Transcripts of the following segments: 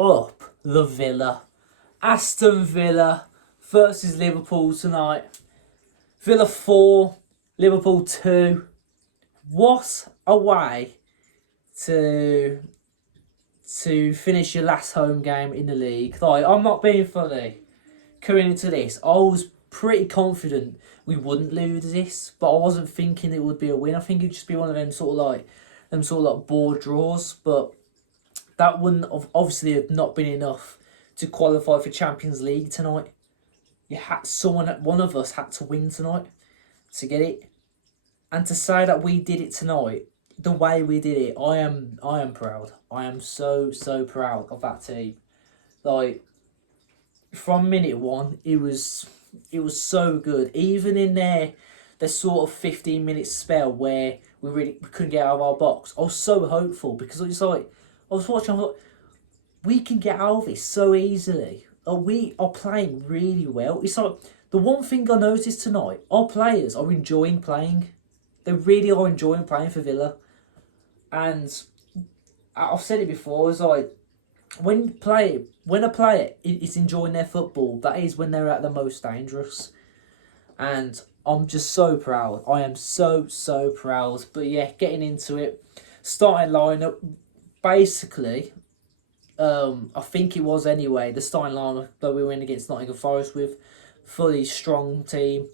up the Villa. Aston Villa versus Liverpool tonight. Villa 4, Liverpool 2. What a way to finish your last home game in the league. Like, I'm not being funny. Coming into this, I was pretty confident we wouldn't lose this, but I wasn't thinking it would be a win. I think it'd just be one of them sort of like board draws. But that wouldn't have obviously have not been enough to qualify for Champions League tonight. One of us had to win tonight to get it, and to say that we did it tonight, the way we did it, I am proud. I am so proud of that team. Like, from minute one, it was so good. Even in their sort of 15-minute spell where we couldn't get out of our box, I was so hopeful because it's like I was watching. I thought we can get out of this so easily. We are playing really well. It's like the one thing I noticed tonight: our players are enjoying playing. They really are enjoying playing for Villa, and I've said it before. It's like when a player is enjoying their football, that is when they're at the most dangerous. And I'm just so proud. I am so proud. But yeah, getting into it, starting lineup, basically, I think it was anyway the starting lineup that we went against Nottingham Forest with, fully strong team.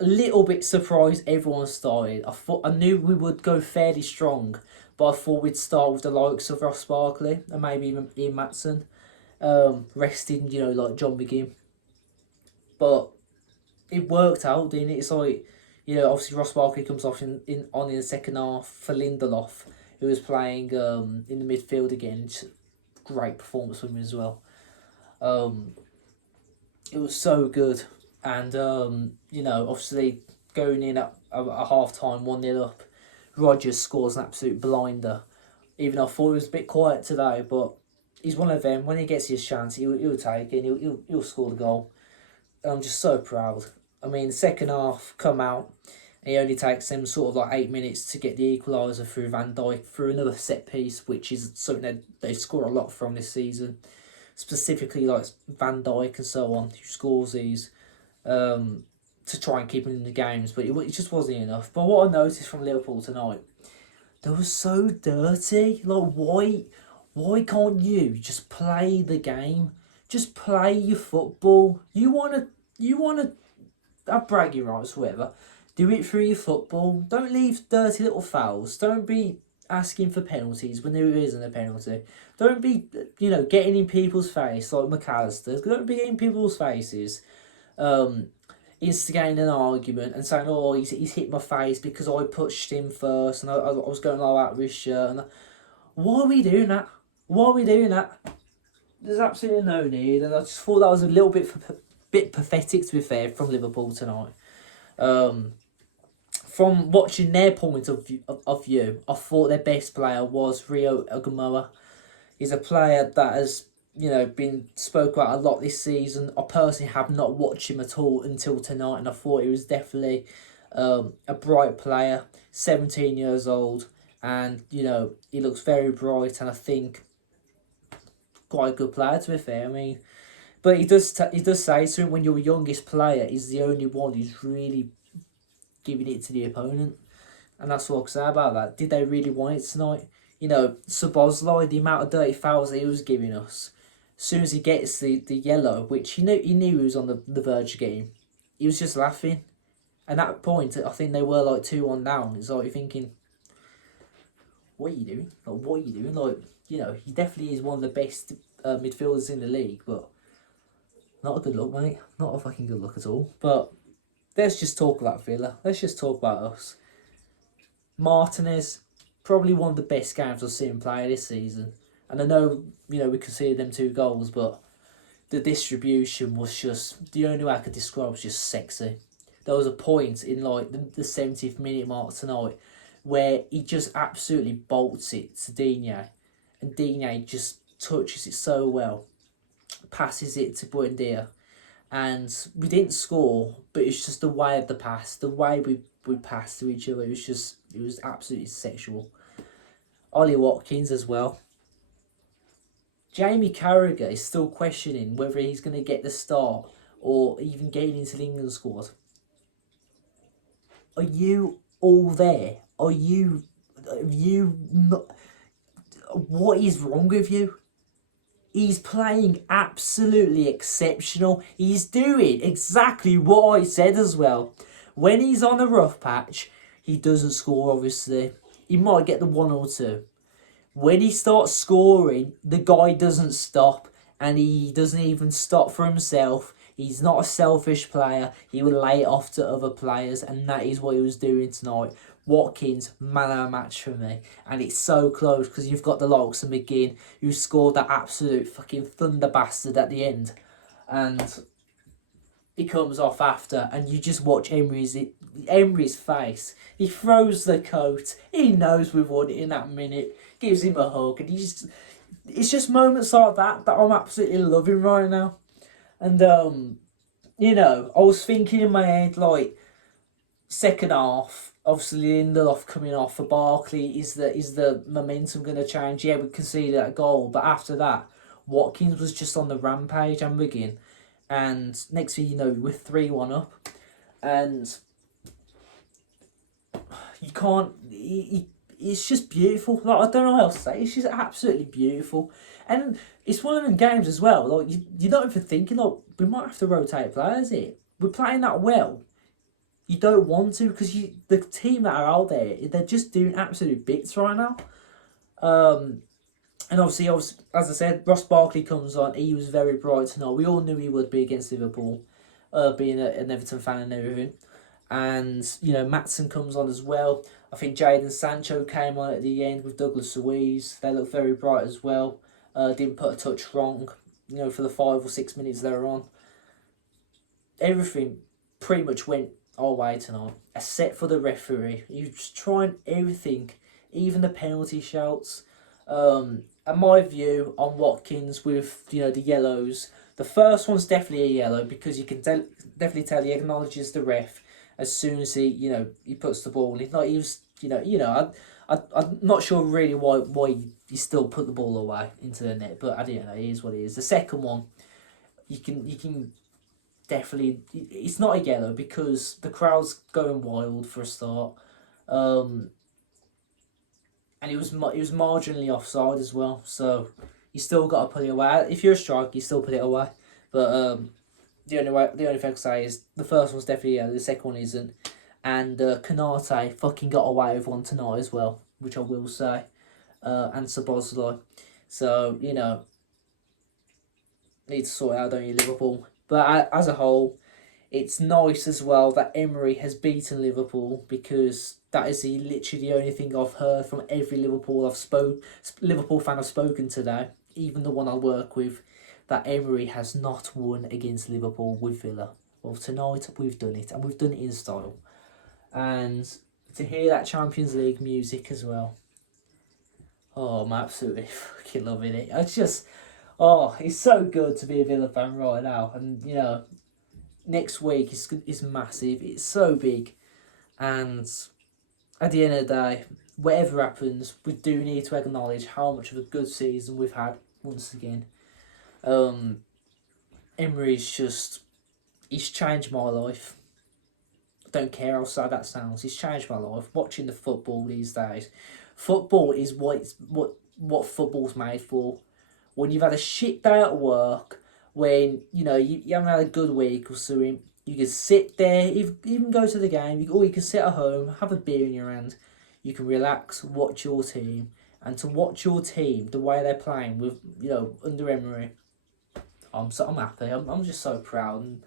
A little bit surprised everyone started. I knew we would go fairly strong, but I thought we'd start with the likes of Ross Barkley and maybe even Ian Matson, resting, like John McGinn. But it worked out, didn't it? It's like, obviously Ross Barkley comes off in the second half for Lindelof, who was playing in the midfield again. Great performance from him as well. It was so good. And, obviously going in at half time, 1-0 up, Rodgers scores an absolute blinder. Even though I thought he was a bit quiet today, but he's one of them. When he gets his chance, he'll take it. He'll score the goal. And I'm just so proud. I mean, the second half come out, and he only takes them sort of like 8 minutes to get the equaliser through Van Dijk through another set piece, which is something that they score a lot from this season. Specifically, like Van Dijk and so on, who scores these to try and keep him in the games, but it just wasn't enough. But what I noticed from Liverpool tonight, they were so dirty. Like, why can't you just play the game? Just play your football. You wanna have bragging rights, whatever. Do it through your football. Don't leave dirty little fouls. Don't be asking for penalties when there isn't a penalty. Don't be, getting in people's face like McAllister. Don't be getting people's faces. Instigating an argument and saying, "Oh, he's hit my face because I pushed him first and I was going all out with his shirt." And why are we doing that? Why are we doing that? There's absolutely no need, and I just thought that was a little bit pathetic, to be fair, from Liverpool tonight. From watching their point of view, I thought their best player was Rio Ogamoa. He's a player that has been spoke about a lot this season. I personally have not watched him at all until tonight, and I thought he was definitely a bright player, 17 years old, and he looks very bright, and I think quite a good player, to be fair. I mean, but he does say something when your youngest player is the only one who's really giving it to the opponent, and that's what I can say about that. Did they really want it tonight? Szoboszlai, the amount of dirty fouls that he was giving us. As soon as he gets the yellow, which he knew he was on the verge of getting, he was just laughing. And at that point, I think they were like 2-1 down. It's like you're thinking, what are you doing? Like, what are you doing? Like, he definitely is one of the best midfielders in the league, but not a good look, mate. Not a fucking good look at all. But let's just talk about Villa. Let's just talk about us. Martinez, probably one of the best games I've seen him play this season. And I know, we conceded them 2 goals, but the distribution was just, the only way I could describe was just sexy. There was a point in like the 70th minute mark tonight where he just absolutely bolts it to Digne, and Digne just touches it so well, passes it to Buendia, and we didn't score, but it's just the way of the pass, the way we passed to each other. It was absolutely sexual. Ollie Watkins as well. Jamie Carragher is still questioning whether he's going to get the start or even get into the England squad. Are you all there? Are you not? What is wrong with you? He's playing absolutely exceptional. He's doing exactly what I said as well. When he's on a rough patch, he doesn't score, obviously. He might get the 1 or 2. When he starts scoring, the guy doesn't stop, and he doesn't even stop for himself. He's not a selfish player. He will lay it off to other players, and that is what he was doing tonight. Watkins, man of the match for me. And it's so close because you've got the likes of McGinn, who scored that absolute fucking thunder bastard at the end. And he comes off after, and you just watch Emery's face. He throws the coat. He knows we've won it in that minute. Gives him a hug, and it's just moments like that I'm absolutely loving right now. And I was thinking in my head, like, second half, obviously Lindelof coming off for Barkley, is the momentum going to change? Yeah, we conceded that goal, but after that, Watkins was just on the rampage and McGinn. And next thing you know, we're 3-1 up. And you can't... It's just beautiful. Like, I don't know how else to say. It's just absolutely beautiful. And it's one of them games as well. Like, you're not even thinking, like, we might have to rotate players here. We're playing that well. You don't want to, because the team that are out there, they're just doing absolute bits right now. And obviously, as I said, Ross Barkley comes on. He was very bright tonight. We all knew he would be against Liverpool, being an Everton fan and everything. And, Maatsen comes on as well. I think Jadon Sancho came on at the end with Douglas Luiz. They look very bright as well. Didn't put a touch wrong, for the 5 or 6 minutes they were on. Everything pretty much went our way tonight, except for the referee. He was trying everything, even the penalty shouts. And my view on Watkins with, the yellows, the first one's definitely a yellow because you can definitely tell he acknowledges the ref as soon as he puts the ball in. Like, he was, I'm not sure really why he still put the ball away into the net, but I don't know, it is what it is. The second one, you can definitely, it's not a yellow because the crowd's going wild for a start. And it was marginally offside as well, so you still got to put it away. If you're a striker, you still put it away. But the only thing I can say is the first one's definitely yellow, the second one isn't. And Kanate fucking got away with one tonight as well, which I will say. And Szoboszlai. So, need to sort it out, don't you, Liverpool? But as a whole, it's nice as well that Emery has beaten Liverpool, because that is literally the only thing I've heard from every Liverpool fan I've spoken today, even the one I work with, that Emery has not won against Liverpool with Villa. Well, tonight we've done it, and we've done it in style. And to hear that Champions League music as well, oh, I'm absolutely fucking loving it. It's just, it's so good to be a Villa fan right now. And, next week is massive. It's so big. And at the end of the day, whatever happens, we do need to acknowledge how much of a good season we've had once again. Emery's he's changed my life. I don't care how sad that sounds. He's changed my life. Watching the football these days. Football is what football's made for. When you've had a shit day at work, when you haven't had a good week or something, you can sit there, even go to the game, or you can sit at home, have a beer in your hand. You can relax, watch your team, and to watch your team the way they're playing with under Emery, I'm happy. I'm just so proud, and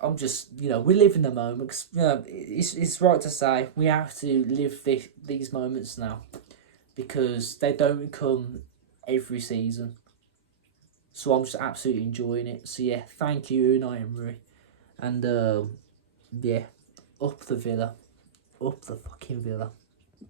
I'm just we live in the moment. 'Cause, it's right to say we have to live these moments now, because they don't come every season. So I'm just absolutely enjoying it. So yeah, thank you, Unai Emery. And yeah, up the Villa. Up the fucking Villa.